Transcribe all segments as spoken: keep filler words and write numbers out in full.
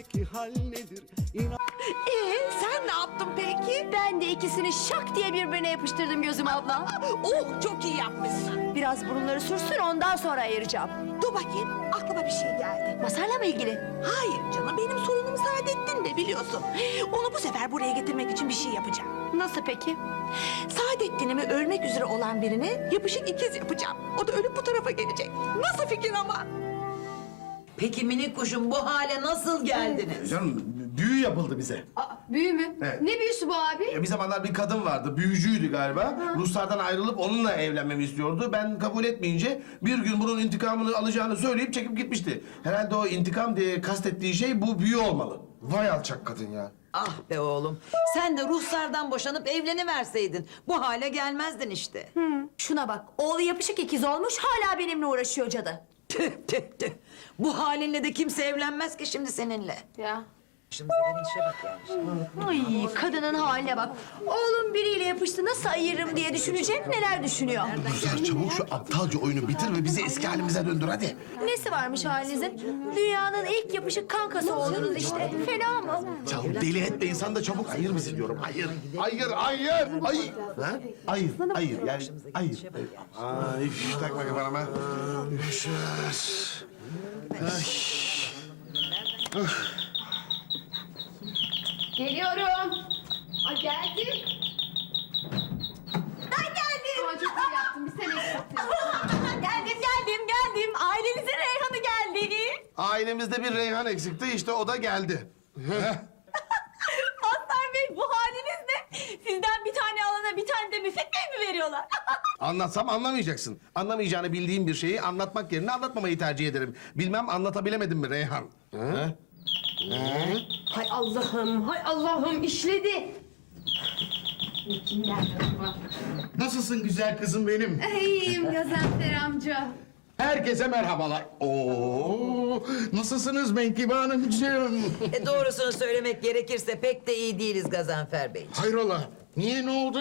içimdeki hal nedir? İnan... Ee, sen ne yaptın peki? Ben de ikisini şak diye birbirine yapıştırdım gözüm abla. Oh, çok iyi yapmışsın. Biraz burunları sürsün ondan sonra ayıracağım. Dur bakayım, aklıma bir şey geldi. Masarla mı ilgili? Hayır canım, benim sorunum Saadettin de biliyorsun. Onu bu sefer buraya getirmek için bir şey yapacağım. Nasıl peki? Saadettin'imi ölmek üzere olan birine yapışık ikiz yapacağım. O da ölüp bu tarafa gelecek. Nasıl fikir ama? Peki minik kuşum, bu hale nasıl geldiniz? Canım büyü yapıldı bize. Aa, büyü mü? Evet. Ne büyüsü bu abi? E, Bir zamanlar bir kadın vardı, büyücüydü galiba. Ruslardan ayrılıp onunla evlenmemi istiyordu. Ben kabul etmeyince bir gün bunun intikamını alacağını söyleyip çekip gitmişti. Herhalde o intikam diye kastettiği şey bu büyü olmalı. Vay alçak kadın ya. Ah be oğlum, sen de Ruslardan boşanıp evleniverseydin bu hale gelmezdin işte. Şuna bak, oğlu yapışık ikiz olmuş hala benimle uğraşıyor cadı. Tüh tüh tüh. Bu halinle de kimse evlenmez ki şimdi seninle. Ya. Başımıza gelen işe bak yani. Ay kadının haline bak. Oğlum biriyle yapıştı nasıl ayırırım diye düşünecek neler düşünüyor. Ruslar çabuk şu aptalca oyunu bitir ve bizi eski halimize döndür hadi. Nesi varmış halinizin? Dünyanın ilk yapışık kankası oldunuz işte. Fena mı? Ya deli etme insan da çabuk ayır bizi diyorum. Hayır, hayır, hayır, hayır. Ha? Hayır, hayır yani hayır. Ay, üf, takma kafana. Üf, şöş. Ay. Geliyorum. Ay geldim. Ben geldim. Aa, çok iyi yaptın. Bir sene eksiktin. geldim geldim geldim. Ailenizin Reyhan'ı geldi. Ailemizde bir Reyhan eksikti, işte o da geldi. Mazhar Bey bu haliniz ne? Sizden bir tane alana bir tane de Müfit Bey mi veriyorlar? Anlatsam anlamayacaksın. Anlamayacağını bildiğim bir şeyi anlatmak yerine anlatmamayı tercih ederim. Bilmem anlatabilemedim mi Reyhan? Ha? Hay Allah'ım, hay Allah'ım işledi. Kim geldi acaba? Nasılsın güzel kızım benim? İyiyim Gazanfer amca. Herkese merhabalar. Oo, nasılsınız Menkıbe Hanımcığım? E doğrusunu söylemek gerekirse pek de iyi değiliz Gazanfer Bey. Hayrola? Niye, ne oldu?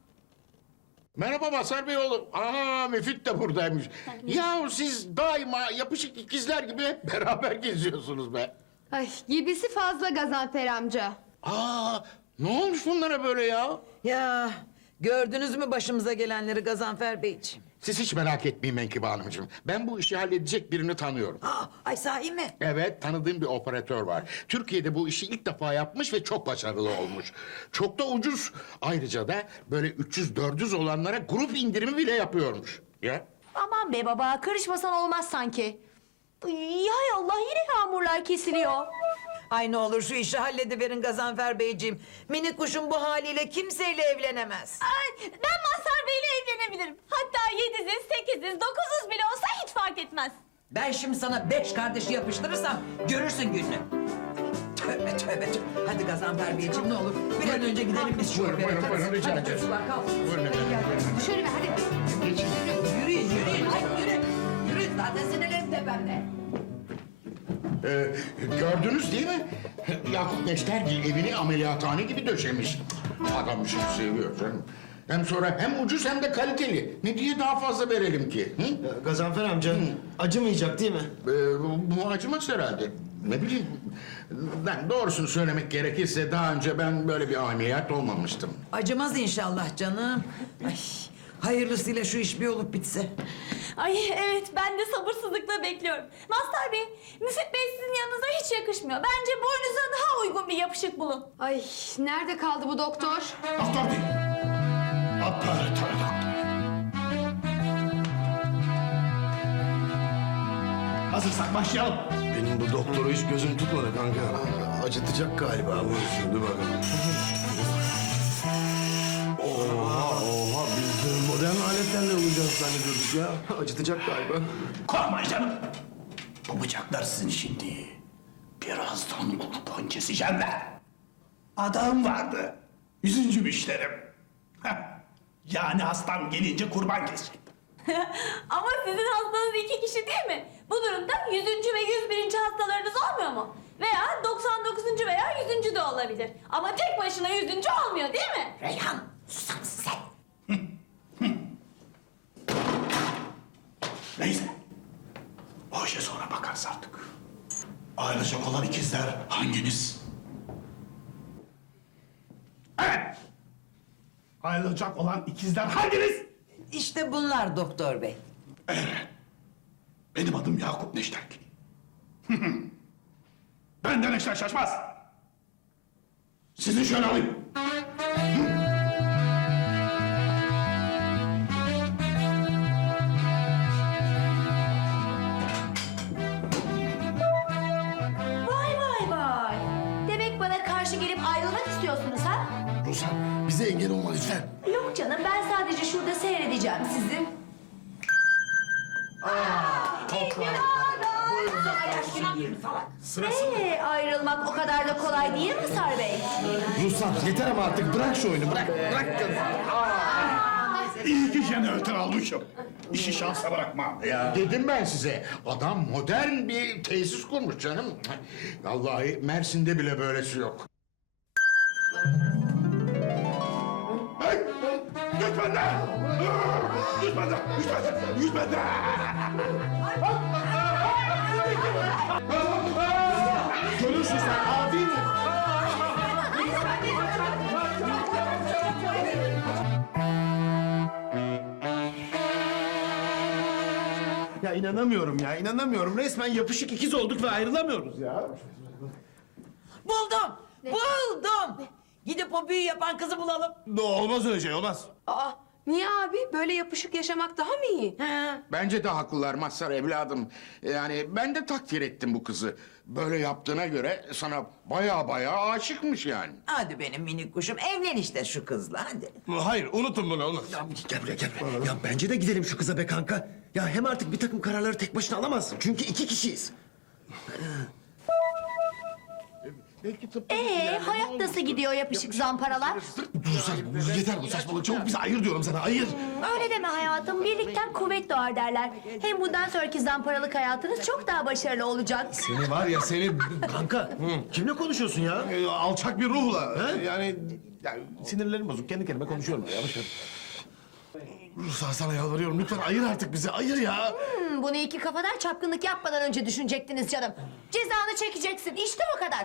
Merhaba Mazhar Bey oğlum. Aa, Müfit de buradaymış. Yahu siz daima yapışık ikizler gibi hep beraber geziyorsunuz be. Ay gibisi fazla Gazanfer amca. Aa, ne olmuş bunlara böyle ya? Ya gördünüz mü başımıza gelenleri Gazanfer Beyciğim? Siz hiç merak etmeyin Menkıbe Hanımcığım. Ben bu işi halledecek birini tanıyorum. Aa, ay sahi mi? Evet, tanıdığım bir operatör var. Türkiye'de bu işi ilk defa yapmış ve çok başarılı olmuş. Çok da ucuz. Ayrıca da böyle üç yüz dört yüz olanlara grup indirimi bile yapıyormuş. Ya. Aman be baba karışmasan olmaz sanki. Ay, hay Allah yine yağmurlar kesiliyor. Ay ne olur şu işi hallediverin Gazanfer Beyciğim. Minik kuşun bu haliyle kimseyle evlenemez. Ay, ben Mazhar Bey'le evlenebilirim. Hatta yediziz, sekiziz, dokuzuz bile olsa hiç fark etmez. Ben şimdi sana beş kardeşi yapıştırırsam görürsün gününü. Tövbe tövbe tövbe. Hadi Gazanfer Beyciğim ne olur bir an önce gidelim biz şu Buyurun, buyurun, buyurun, rica Hadi ederim. çocuklar kalk. Buyurun efendim. Şöyle bir hadi. Yürüyün yürüyün. Ay yürü. Yürü zaten sinirlerim tepemde. Ee, gördünüz değil mi? Yakup Neştergil evini ameliyathane gibi döşemiş. Adam bir şey seviyor canım. Hem sonra hem ucuz hem de kaliteli. Ne diye daha fazla verelim ki? Hı? Gazanfer amca acımayacak değil mi? Ee, bu, bu acımaz herhalde. Ne bileyim. Ben doğrusunu söylemek gerekirse daha önce ben böyle bir ameliyat olmamıştım. Acımaz inşallah canım. Ay hayırlısıyla şu iş bir olup bitse. Ay evet ben de sabırsızlıkla bekliyorum. Mazhar Bey, Müfit Bey sizin yanınıza hiç yakışmıyor. Bence boynunuza daha uygun bir yapışık bulun. Ay nerede kaldı bu doktor? Doktor değil. Operatör doktor. Hazırsak başlayalım. Benim bu doktoru hiç gözüm tutmadı kanka. Acıtacak galiba bu. Dur bakalım. Oha oha biz de modern aletlerle olacağız zannediyorduk ya. Acıtacak galiba. Korkmayın canım. Bu bıçaklar sizin şimdi. Birazdan kurban keseceğim ben. Adam vardı. Yüzüncü müşterim. Heh. Yani hastam gelince kurban kesecek. Ama sizin hastanız iki kişi değil mi? Bu durumda yüzüncü ve yüz birinci hastalarınız olmuyor mu? Veya doksan dokuzuncu veya yüzüncü de olabilir. Ama tek başına yüzüncü olmuyor değil mi? Reyhan susar mısın sen? Neyse. O işe sonra bakarız artık. Ayrılacak olan ikizler hanginiz? Evet. Ayrılacak olan ikizler hanginiz? İşte bunlar doktor bey. Benim adım Yakup Neşterk. Benden Neşter şaşmaz. Sizi şöyle alayım. Vay vay vay. Demek bana karşı gelip ayrılmak istiyorsunuz ha? Ruslar bize engel olma lütfen. Yok canım, ben sadece şurada seyredeceğim sizi. Ee, ayrılmak o kadar da kolay değil mi Sar Bey? Ruslar yeter ama artık bırak şu oyunu bırak. Bırak canım. İyi ki jeneratör almışım. İşi şansa bırakmam. Ya dedim ben size, adam modern bir tesis kurmuş canım. Vallahi Mersin'de bile böylesi yok. Hey! Güç bende! Güç bende! Güç bende! Güç bende! Görürsün sen abi. Ya inanamıyorum ya inanamıyorum. Resmen yapışık ikiz olduk ve ayrılamıyoruz ya. Buldum. Buldum. Gidip o büyü yapan kızı bulalım. Olmaz öyle şey olmaz. Aa, niye abi? Böyle yapışık yaşamak daha mı iyi? Bence de haklılar Mazhar evladım. Yani ben de takdir ettim bu kızı. Böyle yaptığına göre sana baya baya aşıkmış yani. Hadi benim minik kuşum, evlen işte şu kızla hadi. Hayır unutun bunu olmaz. Ya gel buraya gel buraya. Ya bence de gidelim şu kıza be kanka. Ya hem artık bir takım kararları tek başına alamazsın. Çünkü iki kişiyiz. Ee, hayat nasıl gidiyor yapışık zamparalar? Ruslar yeter bu saçmalık çabuk bizi ayır diyorum sana ayır. Öyle deme hayatım, birlikten kuvvet doğar derler. Hem bundan sonraki zamparalık hayatınız çok daha başarılı olacak. Seni var ya seni Kanka kimle konuşuyorsun ya? e, alçak bir ruhla. Yani, yani sinirlerim bozuk kendi kendime konuşuyorum. Yavaş ver. Ruslar sana yalvarıyorum lütfen ayır artık bizi ayır ya. Hmm, bunu iki kafadan çapkınlık yapmadan önce düşünecektiniz canım. Cezanı çekeceksin, işte o kadar.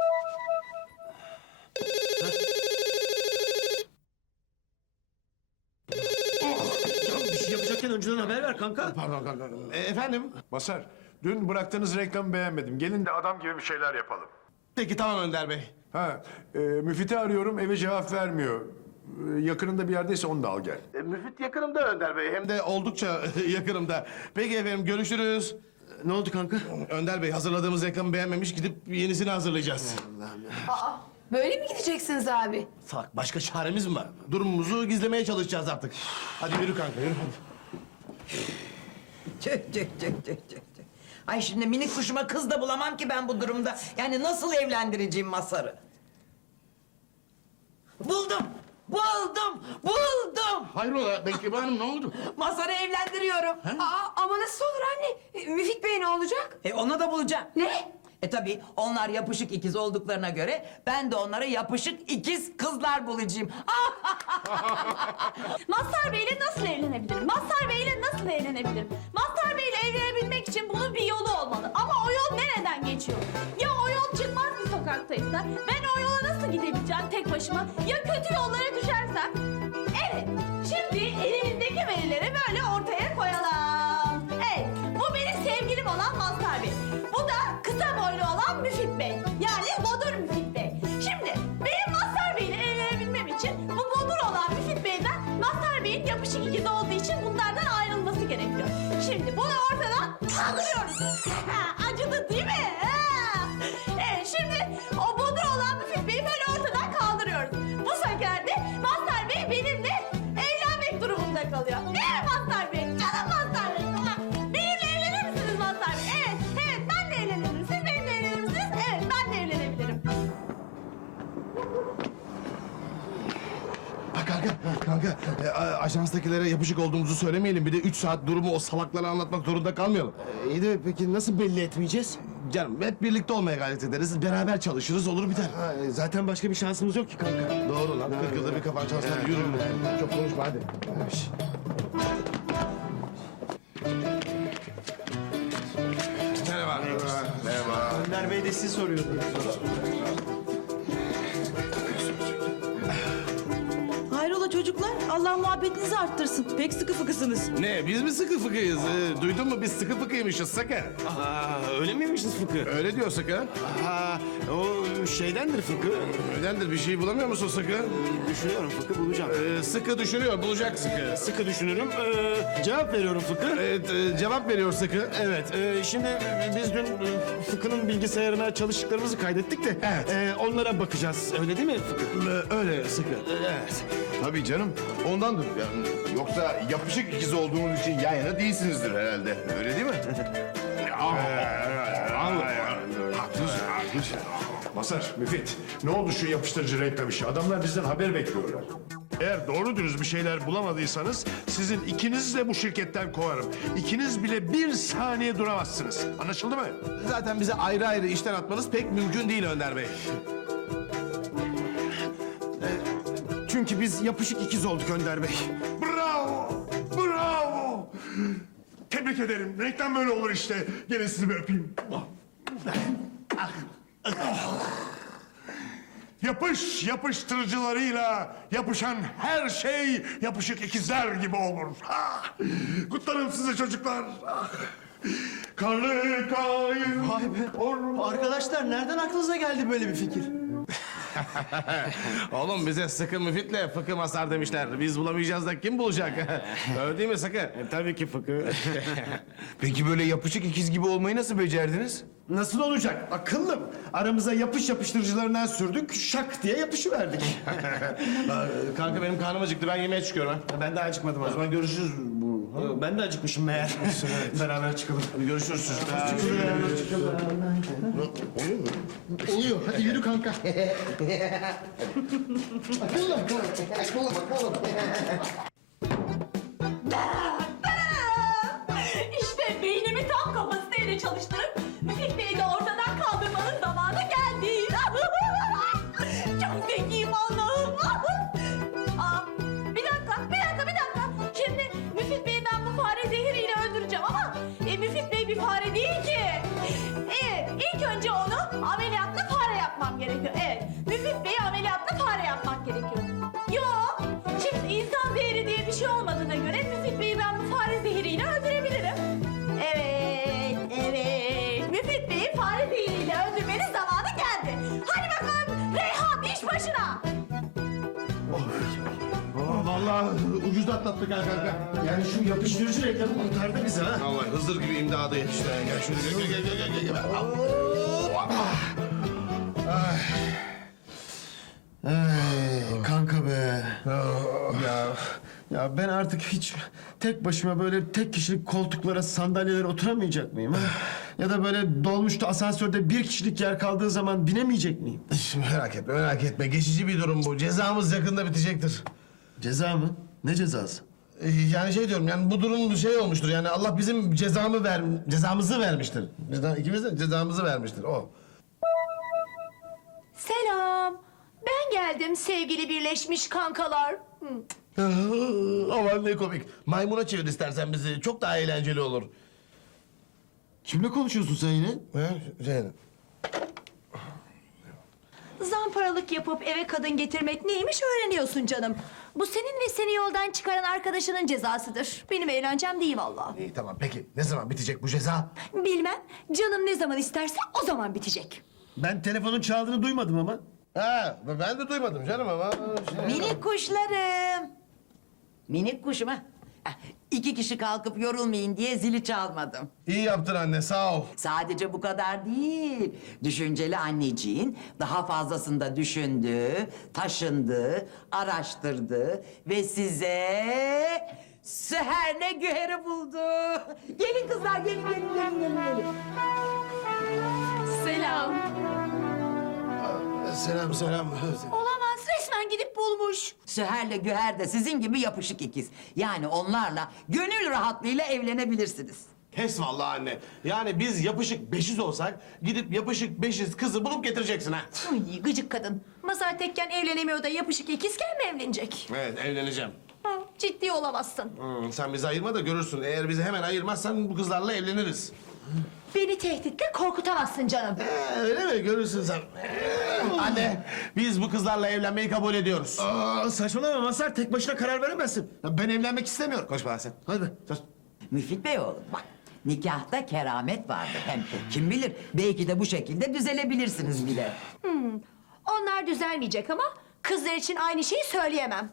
Ya bir şey yapacakken önceden haber ver kanka. Pardon kanka. E, efendim? Masar, dün bıraktığınız reklamı beğenmedim. Gelin de adam gibi bir şeyler yapalım. Peki tamam Önder Bey. Ha, e, Müfit'i arıyorum, eve cevap vermiyor. E, yakınında bir yerdeyse onu da al gel. E, Müfit yakınımda Önder Bey hem de oldukça yakınımda. Peki efendim görüşürüz. Ne oldu kanka? Önder Bey hazırladığımız reklamı beğenmemiş gidip yenisini hazırlayacağız. Böyle mi gideceksiniz abi? Salak başka çaremiz mi var? Durumumuzu gizlemeye çalışacağız artık. Hadi yürü kanka yürü hadi. Tüh tüh tüh tüh tüh. tüh. Ay şimdi minik kuşuma kız da bulamam ki ben bu durumda. Yani nasıl evlendireceğim Mazhar'ı? Buldum. Buldum. Buldum. Hayrola Bekir Hanım ne oldu? Mazhar'ı evlendiriyorum. Aa, ama nasıl olur anne? E, Müfit Bey ne olacak? E ona da bulacağım. Ne? E tabii onlar yapışık ikiz olduklarına göre ben de onlara yapışık ikiz kızlar bulacağım. Mazhar Bey'le nasıl evlenebilirim? Mazhar Bey'le nasıl evlenebilirim? Mazhar Bey'le evlenebilmek için bunun bir yolu olmalı. Ama o yol nereden geçiyor? Ya o yol çıkmaz bir sokaktaysa? Ben o yola nasıl gidebileceğim tek başıma? Ya kötü yollara düşersem? Evet, şimdi elimizdeki verileri böyle ortaya koyalım. Evet, bu benim sevgilim olan Mazhar Bey. Bu da kısa boylu olan Müfit Bey. Yani bodur Müfit Bey. Şimdi benim Mazhar Bey'le evlenebilmem için bu bodur olan Müfit Bey'den Mazhar Bey'in yapışık ikizi olduğu için bunlardan ayrılması gerekiyor. Şimdi bunu ortadan kaldırıyoruz. Ha, acıdı değil mi? Ha. Evet şimdi o bodur olan Müfit Bey'i böyle ortadan kaldırıyoruz. Bu sefer de Mazhar Bey benimle evlenmek durumunda kalıyor. Değil mi Mazhar Bey? Canım Mazhar Bey. Benimle evlenir misiniz Mazhar Bey? Evet, evet ben de evlenirim. Siz benimle evlenir misiniz? Evet ben de evlenebilirim. Ha kanka, kanka e, a- ajanstakilere yapışık olduğumuzu söylemeyelim. Bir de üç saat durumu o salaklara anlatmak zorunda kalmayalım. İyi de peki nasıl belli etmeyeceğiz? Canım hep birlikte olmaya gayret ederiz. Beraber çalışırız olur biter. Ha, e, zaten başka bir şansımız yok ki kanka. Doğru lan. kırk yılda bir kafan çalışsın. Hadi yürü. Çok konuşma hadi. Merhaba. Merhaba. Önder Bey dedesi soruyordu. Hayrola çocuklar? Allah muhabbetinizi arttırsın. Pek sıkı fıkısınız. Ne biz mi sıkı fıkıyız? Ee, duydun mu biz sıkı fıkıymışız Sıkı. Aa, öyle miymişiz Fıkı? Öyle diyor Sıkı. Aa, o şeydendir Fıkı. Nedendir bir şey bulamıyor musun Sıkı? Düşünüyorum Fıkı, bulacağım. Ee, sıkı düşünüyor bulacak Sıkı. Sıkı düşünürüm. Ee, cevap veriyorum Fıkı. Evet, e, cevap veriyor Sıkı. Evet, e, şimdi biz dün e, Fıkı'nın bilgisayarına çalıştıklarımızı kaydettik de Evet. e, onlara bakacağız. Öyle değil mi Fıkı? Ee, öyle Sıkı. Evet. Tabii canım. Ondandır yani. Yoksa yapışık ikiz olduğunuz için yan yana değilsinizdir herhalde. Öyle değil mi? Haklısın, haklısın. Masar, Müfit, ne oldu şu yapıştırıcı reklam işi? Adamlar bizden haber bekliyorlar. Eğer doğru dürüst bir şeyler bulamadıysanız sizin ikinizi de bu şirketten kovarım. İkiniz bile bir saniye duramazsınız. Anlaşıldı mı? Zaten bize ayrı ayrı işten atmanız pek mümkün değil Önder Bey. Çünkü biz yapışık ikiz olduk Önder Bey. Bravo! Bravo! Tebrik ederim. Reklam böyle olur işte. Gelin sizi bir öpeyim. Yapış yapıştırıcılarıyla yapışan her şey yapışık ikizler gibi olur. Ha! Kutlarım size çocuklar. Ah! Karlı kayın. Vay be. orman- Arkadaşlar nereden aklınıza geldi böyle bir fikir? Oğlum bize Sıkı Müfit'le Fıkı Masar demişler. Biz bulamayacağız da kim bulacak? Öyle değil mi Sıkı? Tabii ki Fıkı. Peki böyle yapışık ikiz gibi olmayı nasıl becerdiniz? Nasıl olacak? Akıllım. Aramıza yapış yapıştırıcılarından sürdük, şak diye yapışıverdik. Aa, Kanka benim karnım acıktı. Ben yemeğe çıkıyorum ha. Ben de acıkmadım o zaman. Görüşürüz bu. Ben de acıkmışım meğer. Beraber çıkalım. Hadi görüşürüz çocuklar. Oluyor mu? Oluyor. Hadi yürü kanka. İşte beynimi tam kapasiteyle çalıştırıp Müfit Bey'i de ortadan kaldırmanın zamanı geldi. Çok zekiyim Allah'ım. Aa, bir dakika, bir dakika, bir dakika. Şimdi Müfit Bey'i ben bu fare zehiriyle öldüreceğim ama e, Müfit Bey bir fare değil ki. Evet, ilk önce onu ameliyatla fare yapmam gerekiyor. Evet, Müfit Bey'i ameliyatla fare yapmak gerekiyor. Yok, şimdi insan zehri diye bir şey olmadığına göre Müfit Bey'i ben bu fare zehiriyle öldürebilirim. Evet, evet. Müfit Bey'i fare zehiriyle öldürmenin zamanı geldi. Hadi bakalım Reyhan iş başına. Aa, vallahi ucuz atlattık ha kanka. Yani şu yapıştırıcı reklamı kurtardı bizi ha. Vallahi Hızır gibi imdadı yetişti. Gel şöyle gel gel gel gel. gel, gel. Ay, kanka be. Ya, ya ben artık hiç tek başıma böyle tek kişilik koltuklara, sandalyelere oturamayacak mıyım? Ha? Ya da böyle dolmuşta, asansörde bir kişilik yer kaldığı zaman binemeyecek miyim? Merak etme merak etme. Geçici bir durum bu. Cezamız yakında bitecektir. Ceza mı? Ne cezası? Ee, Yani şey diyorum yani bu durum şey olmuştur. Yani Allah bizim cezamı ver cezamızı vermiştir. Ceza, ikimiz de cezamızı vermiştir o. Selam. Ben geldim sevgili birleşmiş kankalar. Hı. Aman ne komik. Maymuna çevir istersen bizi. Çok daha eğlenceli olur. Kimle konuşuyorsun sen yine? He? Şey, Zamparalık yapıp eve kadın getirmek neymiş öğreniyorsun canım. Bu senin ve seni yoldan çıkaran arkadaşının cezasıdır. Benim eğlencem değil vallahi. iyi tamam peki. Ne zaman bitecek bu ceza? Bilmem. Canım ne zaman isterse o zaman bitecek. Ben telefonun çaldığını duymadım ama. Ha, ben de duymadım canım ama. Şey... Minik kuşlarım. Minik kuşum ha. Ah, İki kişi kalkıp yorulmayın diye zili çalmadım. İyi yaptın anne sağ ol. Sadece bu kadar değil. Düşünceli anneciğin daha fazlasında düşündü, taşındı, araştırdı ve size Süherne Güher'i buldu. Gelin kızlar, gelin, gelin, gelin, gelin. gelin. Selam. Selam selam. Olamaz resmen gidip bulmuş. Süher'le Güher de sizin gibi yapışık ikiz. Yani onlarla gönül rahatlığıyla evlenebilirsiniz. Pes vallahi anne. Yani biz yapışık beşiz olsak gidip yapışık beşiz kızı bulup getireceksin ha. Ay, gıcık kadın. Masar tekken evlenemiyor da yapışık ikizken mi evlenecek? Evet evleneceğim. Ha, ciddi olamazsın. Hmm, sen bizi ayırma da görürsün. Eğer bizi hemen ayırmazsan bu kızlarla evleniriz. Beni tehditle korkutamazsın canım. Ee, öyle mi? Görürsün sen. Ee, Anne, biz bu kızlarla evlenmeyi kabul ediyoruz. Aa, saçmalama Mazhar, tek başına karar veremezsin. Ya ben evlenmek istemiyorum. Koş bana sen. Hadi be. Sus. Müfit Bey oğlum bak. Nikahta keramet vardır hem. Kim bilir belki de bu şekilde düzelebilirsiniz bile. Onlar düzelmeyecek ama kızlar için aynı şeyi söyleyemem.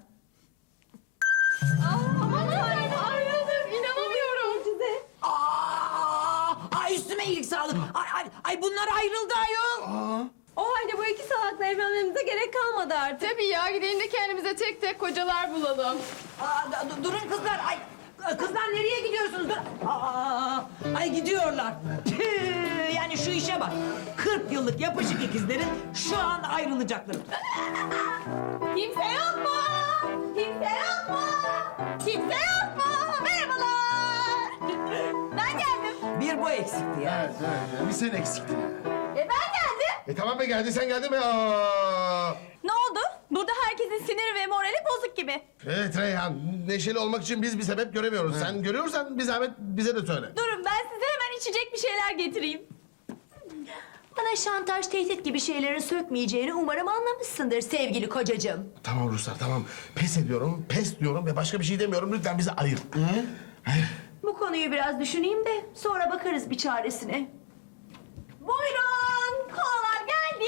Ayrıldım, inanamıyorum. Aa, ay üstüme iyilik sağlık. Ay, ay, ay bunlar ayrıldı ayol. O halde bu iki salakla evlenmemize gerek kalmadı artık. Tabii ya, gidelim de kendimize tek tek kocalar bulalım. Aa, da- du- durun kızlar. Ay, kızlar nereye gidiyorsunuz? Dur. Aa, ay gidiyorlar. Tüh, yani şu işe bak. kırk yıllık yapışık ikizlerin şu an ayrılacakları. Kimse yok mu? Kimse yok mu? Kimse yok mu? Merhabalar. Ben geldim. Bir bu eksikti ya. Evet, evet. Bir sen eksiktin. E ben geldim. E tamam be geldi sen geldin mi? Aa. Ne oldu? Burada herkesin siniri ve morali bozuk gibi. Evet Reyhan, neşeli olmak için biz bir sebep göremiyoruz. Sen görüyorsan bir zahmet bize de söyle. Durun ben size hemen içecek bir şeyler getireyim. Bana şantaj, tehdit gibi şeylerin sökmeyeceğini umarım anlamışsındır sevgili kocacığım. Tamam Ruslar tamam. Pes ediyorum, pes diyorum ve başka bir şey demiyorum. Lütfen bizi ayır. Hayır. Bu konuyu biraz düşüneyim de sonra bakarız bir çaresine. Buyurun kolalar geldi.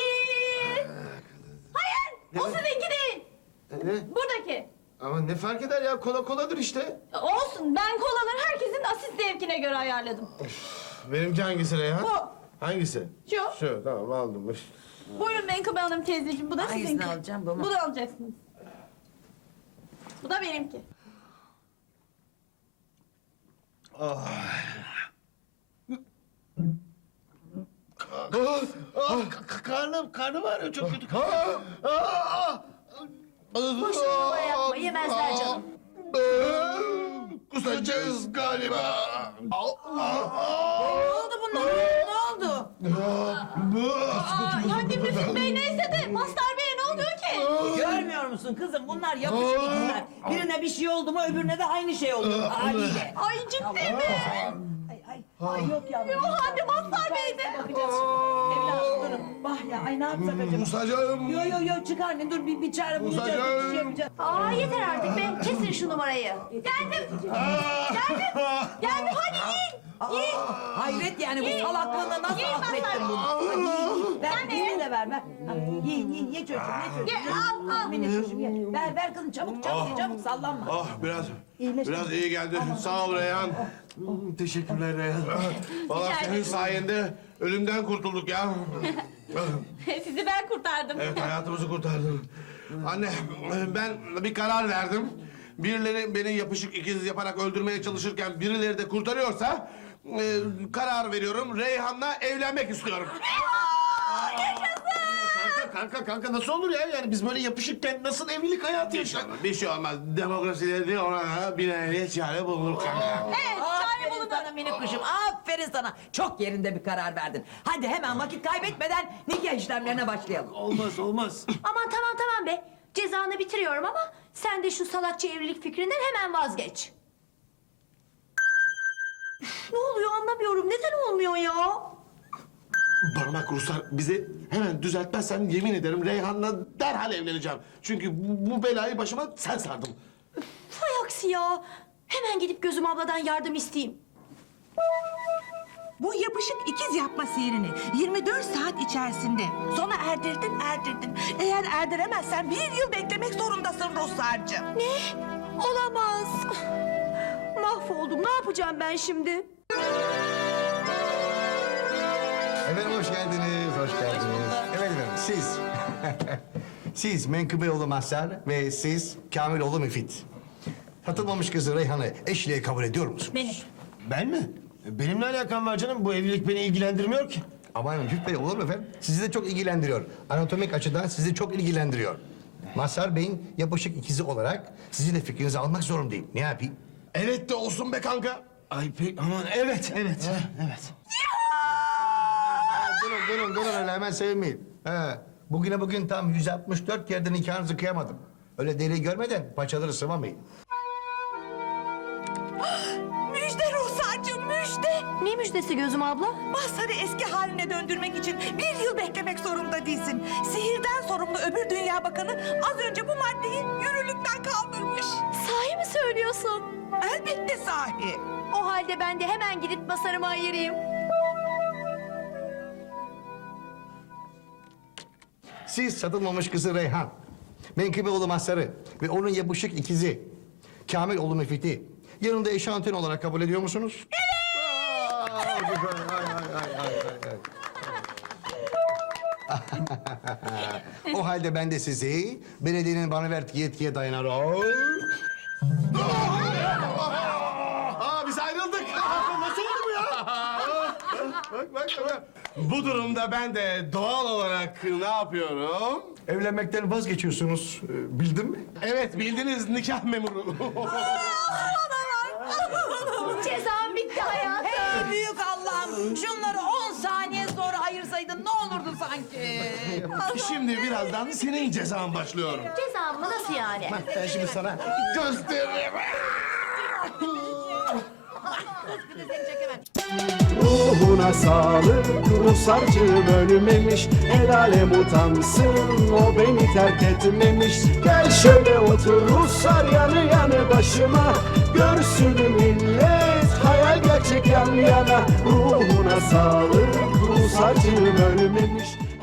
Hayır o sizinki değil. Ne? Buradaki. Ama ne fark eder ya? Kola koladır işte. Olsun ben kolaları herkesin asist zevkine göre ayarladım. Benimki hangisi Reyhan? Bu. Hangisi? Şu. Şu tamam aldım. Buyurun Menkıbe Hanım teyzeciğim bu da Hangisini sizinki. alacağım, bu mu? Bu da alacaksınız. Bu da benimki. Aa, aa, ka- karnım, karnım ağrıyor çok kötü. Aa, aa, Boşuna numara yapma, yemezler canım. Kusacağız galiba. Ne oldu bunlara? Ne oldu? Hadi Müfit Bey neyse de Mazhar Bey'e ne oluyor ki? Görmüyor musun kızım? Bunlar yapışık ikizler. Birine bir şey oldu mu öbürüne de aynı şey oluyor haliyle. Ay ciddi mi? Ay ay. Ay yok yavrum. Yo hadi Mazhar Bey de. Bakacağız. Evladım durun. Vah ya ay ne yapsak acaba? Musacağım. Yo yo yo çık anne dur bir, bir çare bulacağız. Bir şey yapacağız. Aa yeter artık be. Kesin şu numarayı. Geldim. Geldim. Geldim hadi yiyin. Yiyin. Hayret yani bu salaklığına nasıl Yiyin affettin Mazhar. bunu? Hadi yiyin, yiyin. Ver bizimle de ver ver. Ha, Yiyin yiyin ye çocuğum ye çocuğum. Ye, al, al. Minik çocuğum ye. Ver ver kızım çabuk çabuk ye çabuk sallanma. Ah biraz İyileşti. biraz iyi geldi. Sağ ol Reyhan. Teşekkürler Reyhan. Vallahi Rica senin ederim. sayende ölümden kurtulduk ya. Sizi ben kurtardım. Evet hayatımızı kurtardın. Anne ben bir karar verdim. Birileri beni yapışık ikiz yaparak öldürmeye çalışırken birileri de kurtarıyorsa e, karar veriyorum. Reyhan'la evlenmek istiyorum. Kanka, kanka, kanka nasıl olur ya? Yani biz böyle yapışıkken nasıl evlilik hayatı yaşarız? Bir şey olmaz. Demokrasileri ona bir nevi çare bulunur kanka. Evet çare Aferin bulunur. sana minik kuşum aferin sana. Çok yerinde bir karar verdin. Hadi hemen vakit kaybetmeden nikah işlemlerine başlayalım. Olmaz, olmaz. Aman tamam tamam be. Cezanı bitiriyorum ama sen de şu salakça evlilik fikrinden hemen vazgeç. Üf, ne oluyor anlamıyorum. Neden olmuyor ya? Bana bak Ruslar bizi hemen düzeltmezsen yemin ederim Reyhan'la derhal evleneceğim. Çünkü bu, bu belayı başıma sen sardın. Vay aksi ya. Hemen gidip Gözüm abladan yardım isteyeyim. Bu yapışık ikiz yapma sihrini yirmi dört saat içerisinde sona erdirdin erdirdin. Eğer erdiremezsen bir yıl beklemek zorundasın Ruhsar'cığım. Ne? Olamaz. Mahvoldum. Ne yapacağım ben şimdi? Efendim hoş geldiniz, hoş geldiniz. Evet efendim, siz. Siz Menkıbeoğlu Mazhar ve siz Kamiloğlu Müfit. Satılmamış kızı Reyhan'ı eşliğe kabul ediyor musunuz? Beni. Ben mi? Benimle alakam var canım. Bu evlilik beni ilgilendirmiyor ki. Aman Müfit Bey olur mu efendim? Sizi de çok ilgilendiriyor. Anatomik açıdan sizi çok ilgilendiriyor. Mazhar Bey'in yapışık ikizi olarak sizin de fikrinizi almak zorundayım. Ne yapayım? Evet de olsun be kanka. Ay pek aman evet, evet, evet. Durun, durun, durun öyle hemen sevinmeyin. He, bugüne bugün tam yüz altmış dört kere de nikahınızı kıyamadım. Öyle deliği görmeden paçaları sıvamayın. Müjde Ruhsar'cığım müjde. Neymiş eniştesi gözüm abla? Mazhar'ı eski haline döndürmek için bir yıl beklemek zorunda değilsin. Sihirden sorumlu öbür dünya bakanı az önce bu maddeyi yürürlükten kaldırmış. Sahi mi söylüyorsun? Elbette sahi. O halde ben de hemen gidip Mazhar'ımı ayırayım. Siz satılmamış kızı Reyhan, Menkıbe oğlu Mazhar'ı ve onun yapışık ikizi Kamil oğlu Müfit'i yanında eşantiyon olarak kabul ediyor musunuz? O halde ben de sizi belediyenin bana verdiği yetkiye dayanarak... Aa, biz ayrıldık. Nasıl oldu bu ya? Bak bak bak. Bu durumda ben de doğal olarak ne yapıyorum? Evlenmekten vazgeçiyorsunuz, e, bildin mi? Evet, bildiniz, nikah memuru. Cezam bitti hayatım. Ey büyük Allah'ım! Şunları on saniye sonra ayırsaydın ne olurdu sanki? Şimdi birazdan senin cezan başlıyor. Cezam mı, nasıl yani? Ben şimdi sana gösteririm. Ruhuna sağlık, Rusarcığım ölmemiş. El alem utansın, o beni terk etmemiş. Gel şöyle otur Ruslar yanı yanı başıma. Görsün millet, hayal gerçek yan yana. Ruhuna sağlık, Rusarcığım ölmemiş.